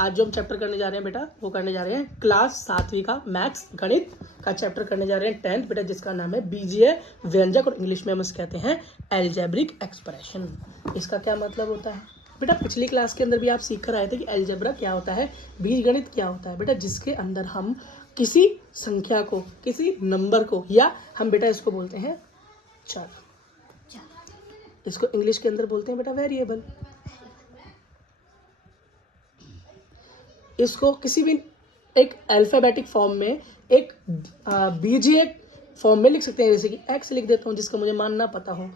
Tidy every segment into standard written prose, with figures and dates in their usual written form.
आज जो हम चैप्टर करने जा रहे हैं बेटा, वो करने जा रहे हैं क्लास 7वीं का मैथ्स गणित का चैप्टर करने जा रहे हैं 10th बेटा, जिसका नाम है बीजीय व्यंजक और इंग्लिश में हम इसे कहते हैं एल्जेब्रिक एक्सप्रेशन। इसका क्या मतलब होता है बेटा? पिछली क्लास के अंदर भी आप सीख कर आए थे कि एल्जेब्रा क्या होता है, बीजगणित क्या होता है बेटा, जिसके अंदर हम किसी संख्या को, किसी नंबर को, या हम बेटा इसको बोलते हैं चर, इसको इंग्लिश के अंदर बोलते हैं बेटा वेरिएबल। इसको किसी भी एक अल्फाबेटिक फॉर्म में, एक बीजीय फॉर्म में लिख सकते हैं, जैसे कि x लिख देता हूँ जिसका मुझे मान ना पता हो,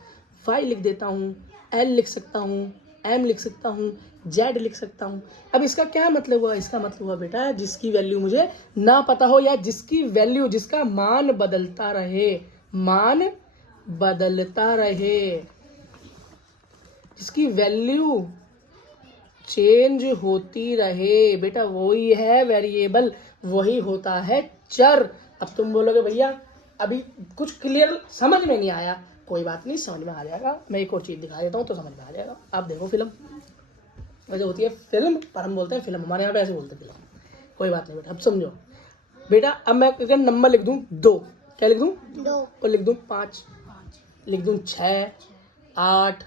y लिख देता हूँ, l लिख सकता हूँ, m लिख सकता हूँ, z लिख सकता हूँ। अब इसका क्या मतलब हुआ? इसका मतलब हुआ बेटा जिसकी वैल्यू मुझे ना पता हो, या जिसकी वैल्यू, जिसका मान बदलता रहे, मान बदलता रहे, जिसकी वैल्यू चेंज होती रहे बेटा, वही है वेरिएबल, वही होता है चर। अब तुम बोलोगे भैया अभी कुछ क्लियर समझ में नहीं आया, कोई बात नहीं, समझ में आ जाएगा। मैं एक और चीज़ दिखा देता हूँ तो समझ में आ जाएगा। आप देखो फिल्म, वैसे होती है फिल्म पर हम बोलते हैं फिल्म, हमारे यहाँ पे ऐसे बोलते हैं फिल्म। कोई बात नहीं बेटा, अब समझो बेटा। अब मैं अगर नंबर लिख दूँ 2, क्या लिख दूँ? 2। और लिख दूँ 5, लिख दूँ 6, 8,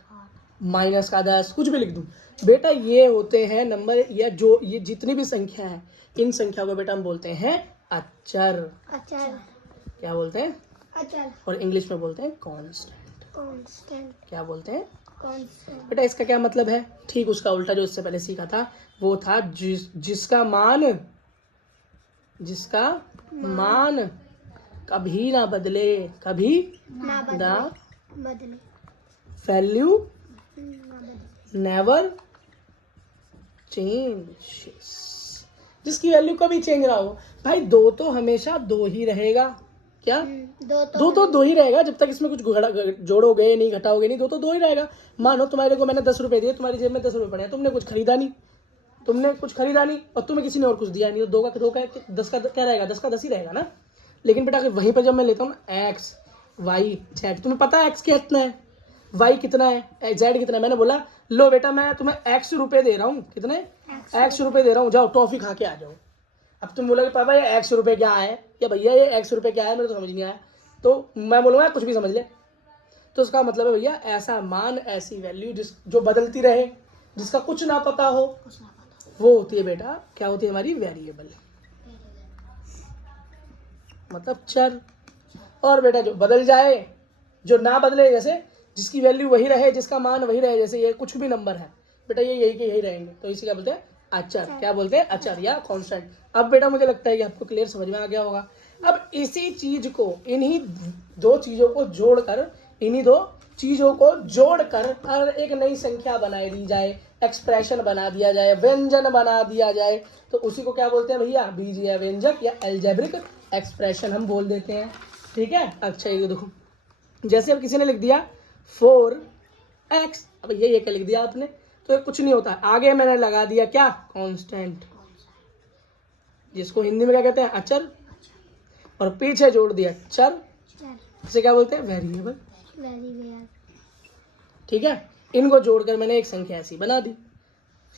माइनस का 10, कुछ भी लिख दूँ बेटा, ये होते हैं नंबर, या जो ये जितनी भी संख्या है, इन संख्या को बेटा हम बोलते हैं अचर। अचर क्या बोलते हैं? अचर। और इंग्लिश में बोलते हैं कांस्टेंट। कांस्टेंट क्या बोलते हैं? कांस्टेंट। बेटा इसका क्या मतलब है? ठीक उसका उल्टा जो इससे पहले सीखा था, वो था जिसका मान कभी ना बदले, कभी ना बदले, वैल्यू नेवर चेंजेस, जिसकी वैल्यू कभी चेंज ना हो। भाई 2 तो हमेशा 2 ही रहेगा। क्या? 2 ही रहेगा, जब तक इसमें कुछ जोड़ोगे नहीं, घटाओगे नहीं, 2 ही रहेगा। मानो तुम्हारे को मैंने 10 रुपए दिए, तुम्हारी जेब में 10 रुपए पड़े हैं, तुमने कुछ खरीदा नहीं, और तुम्हें किसी ने और कुछ दिया नहीं, तो 2 का 2 का 10 का क्या रहेगा? 10 का 10 ही रहेगा ना। लेकिन बेटा वहीं पर जब मैं लेता हूँ एक्स वाई जेड, तुम्हें पता है एक्स कितना है, वाई कितना है, जेड कितना है। मैंने बोला लो बेटा मैं तुम्हें x रुपए दे रहा हूँ, कितने x रुपए दे रहा हूँ, जाओ टॉफी खा के आ जाओ। अब तुम बोलोगे पापा ये x रुपए क्या है, या भैया ये x रुपए क्या है, मेरे को समझ नहीं आया। तो मैं बोलूँगा कुछ भी समझ ले। तो उसका मतलब है भैया ऐसा मान, ऐसी वैल्यू जो बदलती रहे, जिसका कुछ ना पता हो, वो होती है बेटा, क्या होती है हमारी? वेरिएबल, मतलब चर। और बेटा जो बदल जाए, जो ना बदले, जैसे जिसकी वैल्यू वही रहे, जिसका मान वही रहे, जैसे ये कुछ भी नंबर है बेटा, ये यही के यही रहेंगे, तो इसी क्या बोलते हैं? अचर। क्या बोलते हैं? अचर या कांस्टेंट। अब बेटा मुझे लगता है कि आपको क्लियर समझ में आ गया होगा। अब इसी चीज को, इन्हीं 2 चीजों को जोड़कर अगर एक नई संख्या बना दी जाए, एक्सप्रेशन बना दिया जाए, व्यंजन बना दिया जाए, तो उसी को क्या बोलते हैं भैया? बीजीय व्यंजक या एल्जेब्रिक एक्सप्रेशन हम बोल देते हैं। ठीक है। अच्छा ये देखो, जैसे अब किसी ने लिख दिया 4x, अब ये क्या लिख दिया आपने, तो ये कुछ नहीं होता, आगे मैंने लगा दिया क्या? कांस्टेंट, जिसको हिंदी में क्या कहते हैं? अचर, और पीछे जोड़ दिया चर, इसे क्या बोलते हैं? वेरिएबल। ठीक है। इनको जोड़कर मैंने एक संख्या ऐसी बना दी।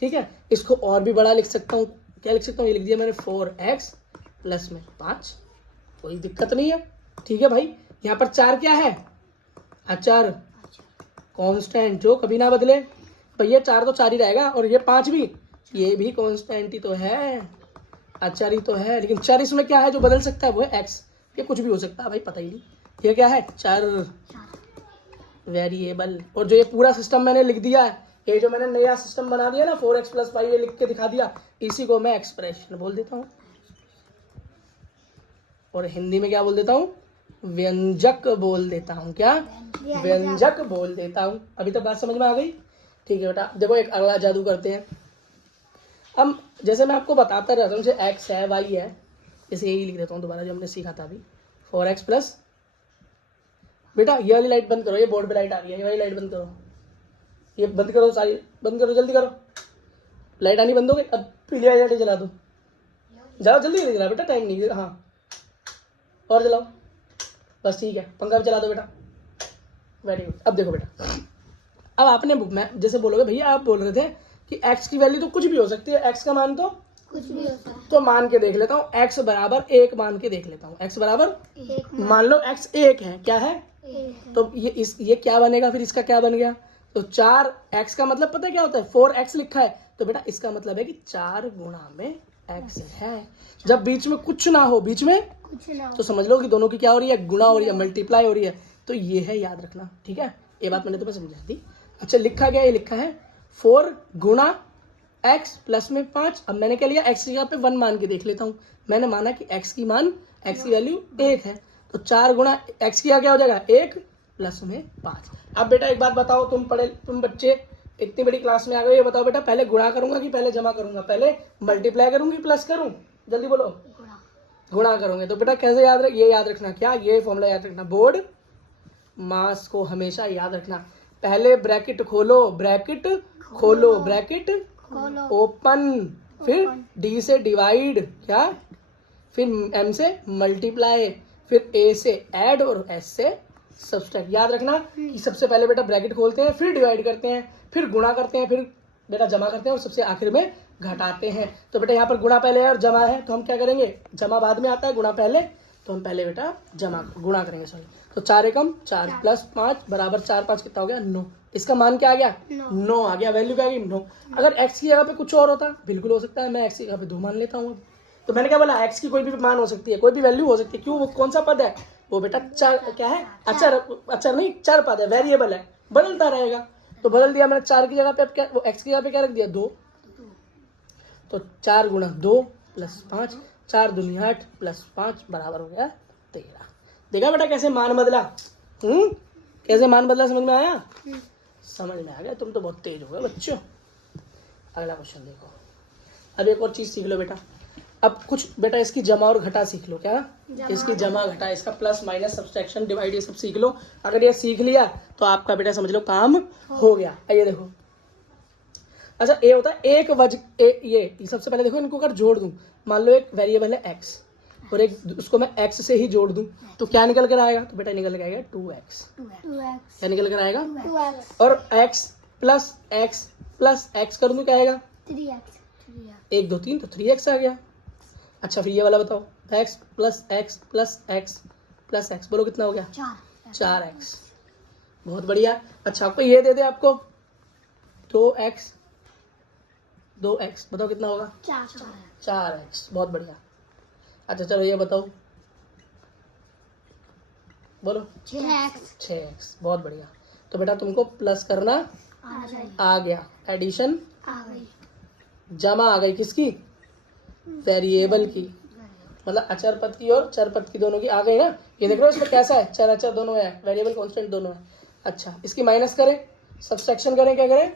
ठीक है। इसको और भी बड़ा लिख सकता हूँ, क्या लिख सकता हूँ? ये लिख दिया मैंने 4x प्लस में 5, कोई दिक्कत नहीं है। ठीक है भाई, यहाँ पर 4 क्या है? अचर, कांस्टेंट जो कभी ना बदले। भैया 4 तो 4 ही रहेगा, और ये 5 भी, ये भी कांस्टेंट ही तो है, अचर ही तो है। लेकिन चर इसमें क्या है जो बदल सकता है? वो है x। ये कुछ भी हो सकता है भाई, पता ही नहीं। ये क्या है? चर, वेरिएबल। और जो ये पूरा सिस्टम मैंने लिख दिया है, ये जो मैंने नया सिस्टम बना दिया ना 4x + 5, ये लिख के दिखा दिया, इसी को मैं एक्सप्रेशन बोल देता हूँ, और हिंदी में क्या बोल देता हूँ? व्यंजक बोल देता हूँ। क्या? व्यंजक बोल देता हूँ। अभी तक बात समझ में आ गई? ठीक है बेटा, देखो एक अगला जादू करते हैं। अब जैसे मैं आपको बताता रहता हूँ, जैसे x है, y है, जैसे यही लिख देता हूँ दोबारा जो हमने सीखा था अभी, 4x प्लस, बेटा ये वाली लाइट बंद करो, ये बोर्ड पे लाइट आ रही है, ये वाली लाइट बंद करो, ये बंद करो, सारी बंद करो, जल्दी करो, लाइट आनी बंद हो गई। अब पीली वाली लाइट जला दो, जाओ जल्दी जला बेटा, टाइम नहीं है। हाँ और जलाओ, बस ठीक है। पंखा भी चला दो बेटा, वेरी गुड। अब देखो बेटा, अब आपने, मैं जैसे बोलोगे भैया आप बोल रहे थे कि x की वैल्यू तो कुछ भी हो सकती है, x का मान तो कुछ भी होता है। तो मान के देख लेता हूँ, x बराबर 1 मान के देख लेता हूँ। x बराबर एक मान लो x 1 है, क्या है? एक है। तो ये क्या बनेगा फिर? इसका क्या बन गया? तो 4x का मतलब पता है क्या होता है? 4x लिखा है, तो बेटा इसका मतलब है कि 4 गुणा में x है। जब बीच में कुछ ना हो, बीच में कुछ ना तो समझ लो कि दोनों की क्या हो रही है? गुणा हो रही है, मल्टीप्लाई हो रही है। तो ये है, याद रखना, ठीक है? ये बात मैंने तुम्हें समझा दी। अच्छा, लिखा गया, ये लिखा है 4 गुणा x प्लस में 5। अब मैंने क्या लिया? x की जगह पे 1 मान के देख लेता हूँ। मैंने माना कि x की वैल्यू 1 है, तो 4 गुणा x की क्या हो जाएगा? 1 प्लस में 5। अब बेटा एक बात बताओ, तुम बच्चे इतनी बड़ी क्लास में आ गए, ये बताओ बेटा, पहले गुणा करूंगा कि पहले जमा करूंगा? पहले मल्टीप्लाई करूंगी प्लस करूं? जल्दी बोलो। गुणा करोगे। तो बेटा कैसे याद रख, ये याद रखना, क्या? ये फॉर्मूला याद रखना। बोर्ड मास को हमेशा याद रखना। पहले ब्रैकेट खोलो, ब्रैकेट खोलो, ब्रैकेट खोलो। ओपन, फिर डी से डिवाइड, क्या? फिर एम से मल्टीप्लाई, फिर ए से ऐड और एस से सब्सट्रैक्ट। याद रखना कि सबसे पहले बेटा ब्रैकेट खोलते हैं, फिर डिवाइड करते हैं, फिर गुणा करते हैं, फिर बेटा जमा करते हैं और सबसे आखिर में घटाते हैं। तो बेटा यहाँ पर गुणा पहले है और जमा है, तो हम क्या करेंगे? जमा बाद में आता है, गुणा पहले, तो हम पहले बेटा गुणा करेंगे, सॉरी। तो 4 एकम 4 प्लस 5 बराबर 4 5 कितना हो गया? 9। इसका मान क्या आ गया? 9 आ गया। वैल्यू क्या आ गई? 9। अगर x की जगह पे कुछ और होता, बिल्कुल हो सकता है, मैं x की जगह पे 2 मान लेता हूँ। तो मैंने क्या बोला? x की कोई भी मान हो सकती है, कोई भी वैल्यू हो सकती है। क्यों? वो कौन सा पद है? वो बेटा चर, क्या है? अचर नहीं, चर पद है, वेरिएबल है, बदलता रहेगा। तो बदल दिया मैंने 4 की जगह पे। अब क्या, वो x की जगह पे क्या रख दिया? 2। तो 4 गुणा 2 प्लस 5, 4 दूनी 8 प्लस 5 बराबर हो गया 13। देखा बेटा कैसे मान बदला? कैसे मान बदला, समझ में आया? समझ में आ गया? तुम तो बहुत तेज हो गए बच्चों। अगला क्वेश्चन देखो। अब एक और चीज सीख लो बेटा। अब कुछ बेटा इसकी जमा और घटा सीख लो। क्या? इसकी जमा घटा, इसका प्लस माइनस सब्सट्रैक्शन डिवाइड, ये सब सीख लो। अगर ये सीख लिया तो आपका बेटा समझ लो काम हो गया। ये देखो, अच्छा, ए होता है एक ये सबसे पहले देखो, इनको अगर जोड़ दूं, मान लो एक वेरिएबल है x और एक उसको मैं x से ही जोड़ दूं, तो क्या निकल कर आएगा? तो बेटा निकल कर आएगा 2x। क्या निकल कर आएगा? 2x। और x प्लस x कर दूं, क्या आएगा? 3x। 1 2 3, तो 3x आ गया। अच्छा, फिर ये वाला बताओ, x plus x plus x plus x, बोलो कितना हो गया? 4x। बहुत बढ़िया। अच्छा, आपको ये दे दे, आपको 2x बताओ कितना होगा? 4x। बहुत बढ़िया। अच्छा चलो ये बताओ, बोलो। 6x। बहुत बढ़िया। तो बेटा तुमको प्लस करना आ गया, एडिशन जमा आ गई, किसकी? वेरिएबल की, मतलब अचर पद की और चर पद की, दोनों की आ गई ना। ये देख रहे हो इसमें कैसा है? चर अचर दोनों है, वेरिएबल कांस्टेंट दोनों है। अच्छा, इसकी माइनस करें, सब्सट्रैक्शन करें, क्या करें?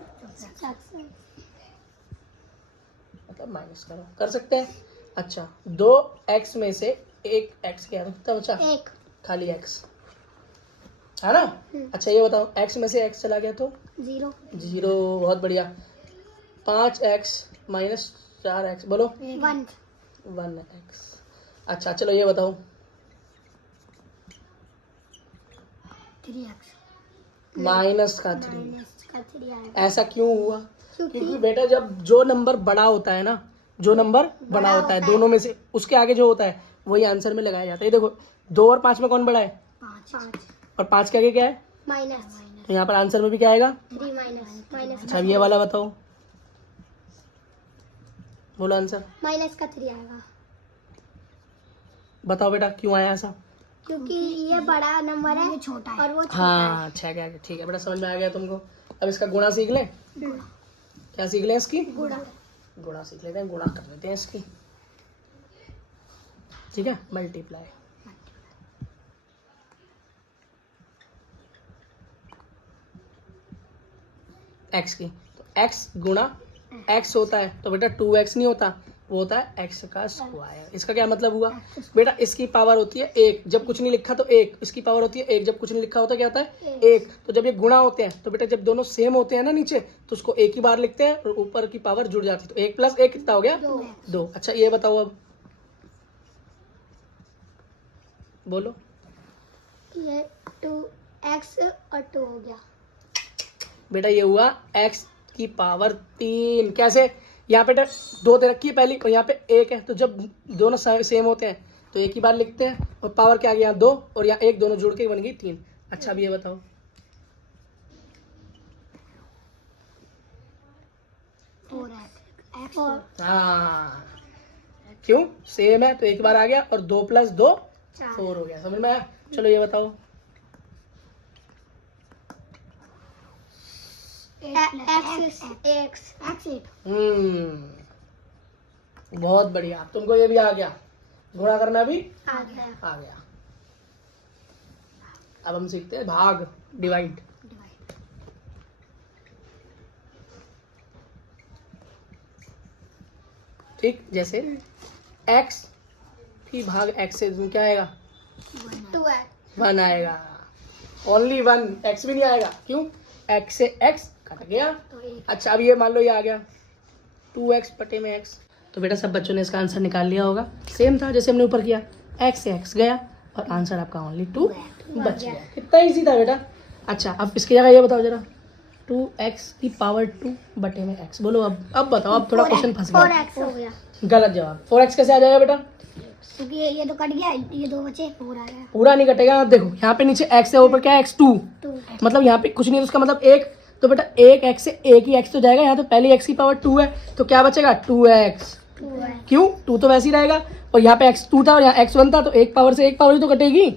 मतलब माइनस करो, कर सकते हैं। अच्छा, 2x में से 1x क्या कितना बचा? 1 खाली x है ना। अच्छा ये बताओ, x में से x चला गया तो 0 बहुत बढ़िया। 5x माइनस 4x, बोलो 1x। अच्छा चलो ये बताओ, 3x माइनस का 3। ऐसा क्यों हुआ? क्योंकि बेटा जब जो नंबर बड़ा होता है ना, जो नंबर बड़ा होता है दोनों में से, उसके आगे जो होता है वही आंसर में लगाया जाता है। देखो 2 और 5 में कौन बड़ा है? 5 और 5 के आगे क्या है? माइनस, तो यहाँ पर आंसर में भी क्या आएगा? 3 माइनस। अच्छा ये वाला बताओ, बोलो आंसर। माइनस का 3 आएगा, बताओ बेटा क्यों आया ऐसा? क्योंकि ये बड़ा नंबर है, छोटा है, और वो छोटा हाँ अच्छा, क्या ठीक है बेटा, समझ में आ गया तुमको। अब इसका गुणा सीख लें। क्या सीख लें? इसकी गुणा सीख लेते हैं, गुणा कर लेते हैं इसकी, ठीक है। मल्टीप्लाई, x की, तो x गुणा x होता है, तो बेटा 2x नहीं होता, वो होता है x का स्क्वायर। इसका क्या मतलब हुआ? बेटा इसकी पावर होती है 1, जब कुछ नहीं लिखा तो 1, इसकी पावर होती है 1, जब कुछ नहीं लिखा होता क्या होता है? 1। तो जब ये गुणा होते हैं तो बेटा जब दोनों सेम होते हैं ना नीचे, तो उसको एक ही बार लिखते हैं और ऊपर की पावर जुड़ जाती है, तो 1 प्लस 1 कितना हो गया? 2। अच्छा ये बताओ, अब बोलो। ये 2x और 2 हो गया। बेटा ये हुआ x की पावर 3। कैसे? यहाँ पे दो दे रखी है पहली और यहाँ पे एक है, तो जब दोनों सेम होते हैं तो एक ही बार लिखते हैं, और पावर क्या आ गया 2 और यहाँ 1, दोनों जुड़ के बन गई 3। अच्छा अब ये बताओ 4 हाँ, क्यों सेम है तो एक बार आ गया, और 2 + 2 4 हो गया। समझ में आया? चलो ये बताओ x 8 बहुत बढ़िया, अब तुमको ये भी आ गया, गुणा करना भी आ गया। आ गया। अब हम सीखते हैं भाग, डिवाइड। ठीक, जैसे x भी भाग x से क्या आएगा 1 आएगा, ओनली 1, x भी नहीं आएगा। क्यों? x से x कट गया। अच्छा अब ये मान लो ये आ गया 2x बटे में x। तो बेटा सब बच्चों ने इसका आंसर निकाल लिया होगा, सेम था जैसे हमने ऊपर किया, x से x गया और आंसर आपका ओनली 2 बच गया। कितना इजी था बेटा। अच्छा अब इसकी जगह ये बताओ जरा 2x की पावर 2 बटे में x। बोलो अब बताओ, अब थोड़ा क्वेश्चन फंस गया। 4x हो गया, गलत जवाब। 4x कैसे आ जाएगा बेटा? क्योंकि ये तो कट गया, ये 2 बचे, 4 आ गया। पूरा नहीं कटेगा। देखो यहाँ पे नीचे x है, ऊपर क्या है x2, 2 मतलब यहाँ पे कुछ नहीं है, उसका मतलब 1। तो बेटा एक x से एक ही x तो जाएगा, यहाँ तो पहले x की पावर 2 है तो क्या बचेगा 2x। 2 है। क्यों? 2 तो वैसे ही रहेगा, और यहाँ पे x2 था और यहाँ x1 था, तो एक पावर से एक पावर ही तो कटेगी।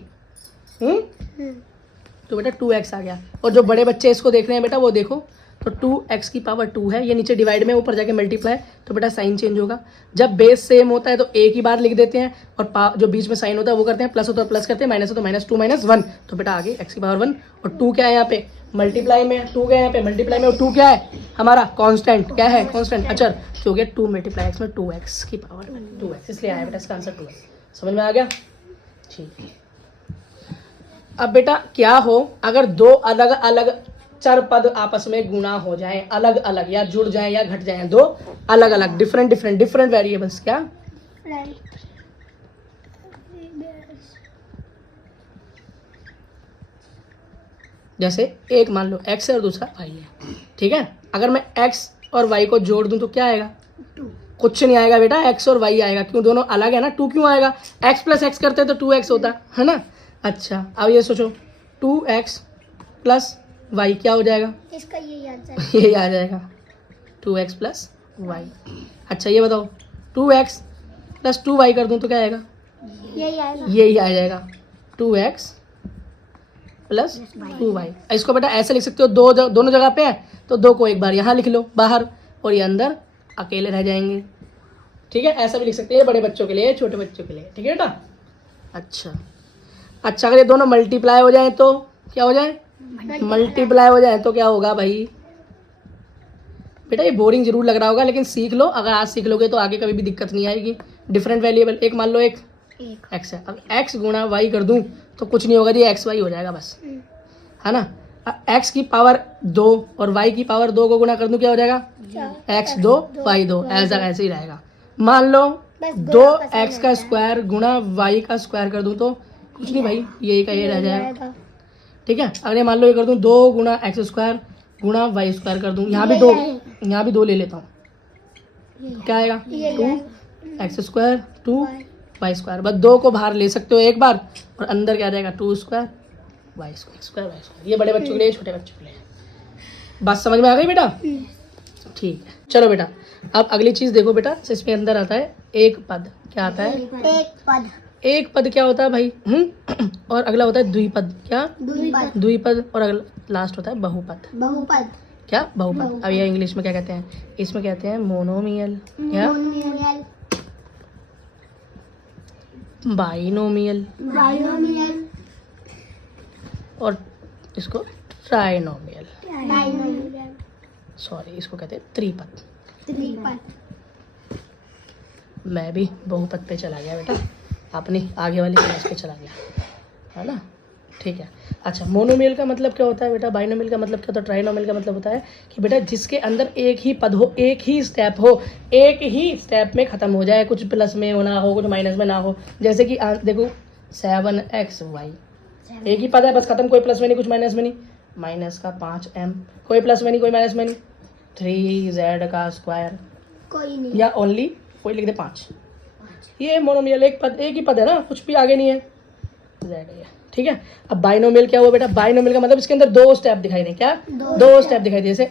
तो बेटा 2x आ गया। और जो बड़े बच्चे इसको देख रहे हैं बेटा वो देखो, तो 2x की पावर 2 है, ये नीचे डिवाइड में, ऊपर जाके मल्टीप्लाई, तो बेटा साइन चेंज होगा। जब बेस सेम होता है तो एक ही बार लिख देते हैं, और जो बीच में साइन होता है वो करते हैं, प्लस होता है प्लस करते हैं, माइनस होता है -2 -1। तो बेटा आगे x की पावर 1, और 2 क्या है यहाँ पे मल्टीप्लाई में, 2 क्या है यहाँ पे मल्टीप्लाई में, और 2 क्या है हमारा कांस्टेंट, क्या है कांस्टेंट अचर, तो हो गया 2 × x में 2x की पावर 2x, इसलिए आया बेटा इसका आंसर 2x। समझ में आ गया? ठीक है। अब बेटा क्या हो अगर दो अलग अलग चर पद आपस में गुणा हो जाएं, अलग अलग, या जुड़ जाएं या घट जाएं, दो अलग अलग डिफरेंट वेरिएबल्स। क्या? जैसे एक मान लो x है और दूसरा y है, ठीक है। अगर मैं x और y को जोड़ दूं तो क्या आएगा? 2 कुछ नहीं आएगा बेटा, x और y आएगा। क्यों? दोनों अलग है ना। 2 क्यों आएगा? x + x करते तो 2x होता है ना। अच्छा अब ये सोचो 2x + y क्या हो जाएगा? इसका यही आंसर यही आ जाएगा 2x + y। अच्छा ये बताओ 2x + 2y कर दूं तो क्या आएगा? यही आएगा। यही आ जाएगा 2x + 2y। इसको बेटा ऐसे लिख सकते हो, दोनों जगह पे है तो 2 को एक बार यहाँ लिख लो बाहर, और ये अंदर अकेले रह जाएंगे। ठीक है, ऐसा भी लिख सकते हैं, बड़े बच्चों के लिए, छोटे बच्चों के लिए। ठीक है बेटा। अच्छा अगर ये दोनों मल्टीप्लाई हो जाए तो क्या हो जाए? मल्टीप्लाई हो जाए तो क्या होगा भाई? बेटा ये बोरिंग जरूर लग रहा होगा, लेकिन सीख लो। अगर आज सीख लोगे तो आगे कभी भी दिक्कत नहीं आएगी। डिफरेंट वेरिएबल, एक मान लो एक x है, अब x गुणा y कर दूं तो कुछ नहीं होगा जी, x y हो जाएगा बस, है ना। x की पावर 2 और y की पावर 2 को गुणा कर दूं क्या हो जाएगा? x 2 y 2, ऐसा ऐसे ही रहेगा। मान लो 2x का स्क्वायर गुणा y का स्क्वायर कर दूं तो कुछ नहीं भाई, ये का ये रह जाएगा। ठीक है, अगर ये मान लो ये कर दूं 2 गुणा x² गुणा y² कर दूं, यहाँ भी 2 ले लेता हूँ, क्या आएगा? 2x² 2y²। बस 2 को बाहर ले सकते हो एक बार, और अंदर क्या आ जाएगा? 2² y²। ये बड़े बच्चों के लिए, छोटे बच्चों के लिए। बात समझ में आ गई बेटा? ठीक है, चलो बेटा अब अगली चीज देखो बेटा। इसमें अंदर आता है एक पद। क्या आता है? एक पद क्या होता है भाई? और अगला होता है द्विपद। क्या? द्विपद। और अगला लास्ट होता है बहुपद। क्या? बहुपद। अब ये इंग्लिश में क्या कहते हैं? इसमें कहते हैं मोनोमियल, क्या? बाइनोमियल, और इसको ट्राइनोमियल। सॉरी, इसको कहते हैं त्रिपद। मैं भी बहुपद पे चला गया बेटा, अपनी आगे वाली क्लास पे चला गया, है ना। ठीक है। अच्छा, मोनोमियल का मतलब क्या होता है बेटा? बाइनोमियल का मतलब क्या होता है? ट्राइनोमियल का मतलब होता है कि बेटा जिसके अंदर एक ही पद हो, एक ही स्टेप हो, एक ही स्टेप में ख़त्म हो जाए, कुछ प्लस में ना हो, कुछ माइनस में ना हो। जैसे कि देखो 7xy, एक ही पद है बस, खत्म, कोई प्लस में नहीं, कुछ माइनस में नहीं। माइनस का 5m, कोई प्लस में नहीं, कोई माइनस में नहीं। 3z² कोई नहीं। या ओनली कोई लिख दे 5। ये मोनोमियल एक ही पद है ना, कुछ भी आगे नहीं है, Z है। ठीक है, अब बाइनोमियल क्या हुआ बेटा? बाइनोमियल का मतलब इसके अंदर 2 स्टेप दिखाई दे। क्या? 2 स्टेप दिखाई दे। जैसे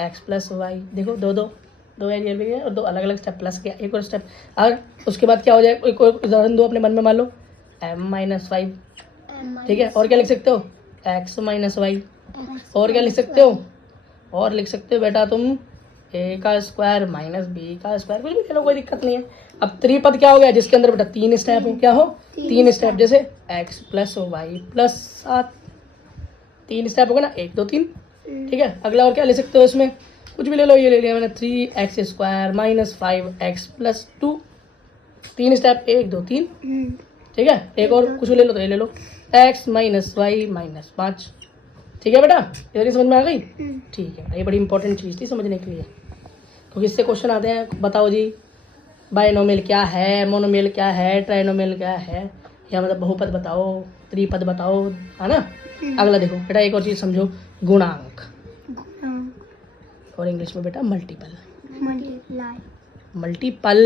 x प्लस वाई, देखो दो वेरिएबल है और 2 अलग अलग स्टेप प्लस किया, एक और स्टेप। और उसके बाद क्या हो जाए, एक और उदाहरण दो अपने मन में, मान लो m-5। ठीक है, और क्या लिख सकते हो? x minus y. और क्या लिख सकते हो? और लिख सकते हो बेटा तुम a का स्क्वायर माइनस b का स्क्वायर, कुछ भी ले लो, कोई दिक्कत नहीं है। अब त्रिपद क्या हो गया? जिसके अंदर बेटा 3 स्टेप हो। क्या हो? 3 स्टेप। जैसे x plus y plus 7, 3 step हो गया ना, 1 2 3। ठीक है, अगला और क्या ले सकते हो इसमें? कुछ भी ले लो, ये ले लिया मैंने 3x square minus 5x plus 2, 3 step, 1 2 3। ठीक है, एक और कुछ ले लो, तो ये ले लो x माइनस वाई माइनस 5। ठीक है बेटा, इधर ही समझ में आ गई? ठीक है, ये बड़ी इंपॉर्टेंट चीज़ थी समझने के लिए, क्योंकि इससे क्वेश्चन आते हैं। बताओ जी, बाइनोमियल क्या है, मोनोमियल क्या है, ट्राइनोमियल क्या है, या मतलब बहुपद बताओ, त्रिपद बताओ, है ना। अगला देखो बेटा, एक और चीज़ समझो, गुणांक, और इंग्लिश में बेटा मल्टीपल। मल्टीपल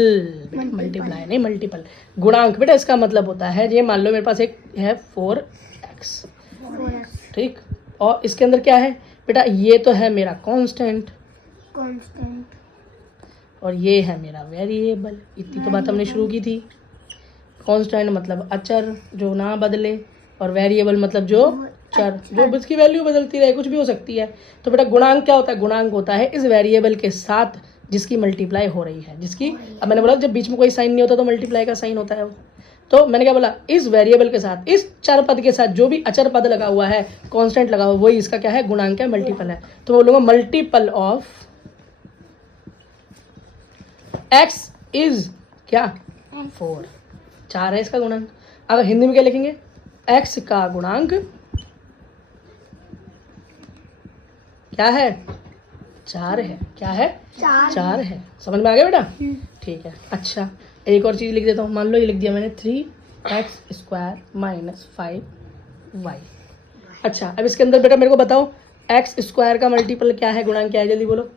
बेटा, मल्टीप्लाई नहीं, मल्टीपल। गुणांक बेटा इसका मतलब होता है, ये मान लो मेरे पास एक है 4x। ठीक, और इसके अंदर क्या है बेटा? ये तो है मेरा कांस्टेंट, और ये है मेरा वेरिएबल। इतनी तो बात हमने शुरू की थी। कांस्टेंट मतलब अचर जो ना बदले, और वेरिएबल मतलब जो चर, जो उसकी वैल्यू बदलती रहे, कुछ भी हो सकती है। तो बेटा गुणांक क्या होता है? गुणांक होता है इस वेरिएबल के साथ जिसकी मल्टीप्लाई हो रही है, जिसकी, अब मैंने बोला जब बीच में कोई साइन नहीं होता तो मल्टीप्लाई का साइन होता है वो। तो मैंने क्या बोला? इस वेरिएबल के साथ, इस चर पद के साथ जो भी अचर पद लगा हुआ है, कांस्टेंट लगा हुआ, वही इसका क्या है? गुणांक है, मल्टीपल है। तो बोलूंगा मल्टीपल ऑफ x इज क्या? 4, 4 है इसका गुणांक। अगर हिंदी में क्या लिखेंगे? x का गुणांक क्या है? 4 है। क्या है? 4 है। समझ में आ गया बेटा? ठीक है। अच्छा, एक और चीज़ लिख देता हूँ। मान लो ये लिख दिया मैंने 3x स्क्वायर माइनस 5y। अच्छा, अब इसके अंदर बेटा मेरे को बताओ, x स्क्वायर का मल्टीपल क्या है, गुणांक क्या है? जल्दी बोलो।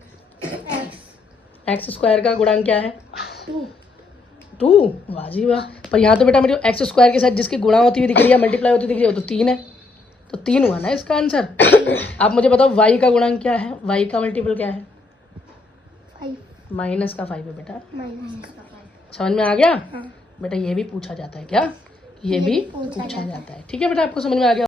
x स्क्वायर का गुणांक क्या है? 2। वाह जी वाह। पर यहाँ तो बेटा मेरे को x स्क्वायर के साथ जिसकी गुणा होती हुई दिख रही है, मल्टीप्लाई होती दिख रही है, वो तो 3 है। तो 3 हुआ ना इसका आंसर। आप मुझे बताओ y का गुणांक क्या है? y का मल्टीपल क्या है? माइनस का 5 है बेटा। समझ में आ गया? बेटा ये भी पूछा जाता है क्या? ये भी पूछा जाता है। ठीक है बेटा, आपको समझ में आ गया?